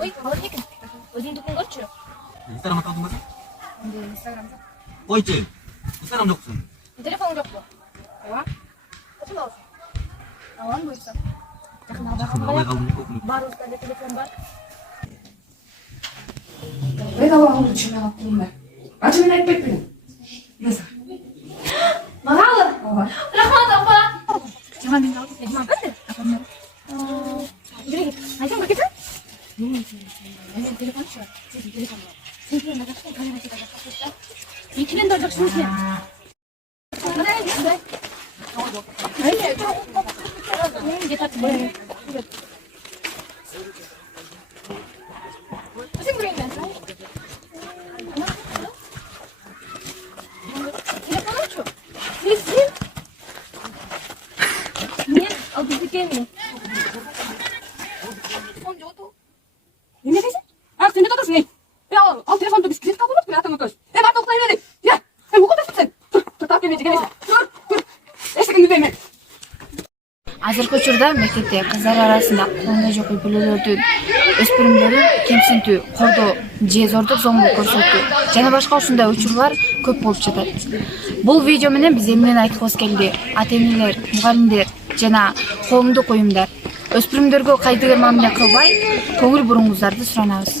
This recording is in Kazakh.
Ой, молодец. Один документ отчу. 인스타그램 아까 거지? 네, 인스타그램. 있지? 인스타그램 적sun. телефон жоқ қой. Ала? Қашан аласың? Аламын бұйырса. Жақын Абай қалдым көп. бар осында телефон бар. Bedava çimen aklımda. Acı ben ekmek benim. Nasıl? Мағалы. Ала. Рахмат, апа. Жаңа мен алып келдім. Апамды. Жүре кет. Айсың бір кетсің? Мен телефон шығар. Сен телефон бар. Сен телефон жақсы, камера сен жақсы. Мен телефон жақсы сен. Где так было? Сен көрейін мен. Телефон açıyor. Resim. Niye? Al bizi gelmeyin. Telefon yoktu. Ne diyorsun? Ah sen ne tutasın ey? Ya al telefonda bisiklet kalmamış bile atama koş. Ben toplayın hadi. Ya. Bu kadar sen. Dur tak gelmeyecek gelmesin. Dur. Eşek gibi ben. Азыркы учурда мектепте кыздар арасында колунда жок үй-бүлөлөрдүн өспүрүмдөрүн кемсинтүү, кордоо же зордук зомбулук көрсөтүү жана башка ушундай учурлар көп болуп жатат. Бул видео менен биз эмнени айткыбыз келди? Ата-энелер, мугалимдер жана коомдук уюмдар өспүрүмдөргө кайдыгер мамиле кылбай, көңүл буруңуздарды суранабыз.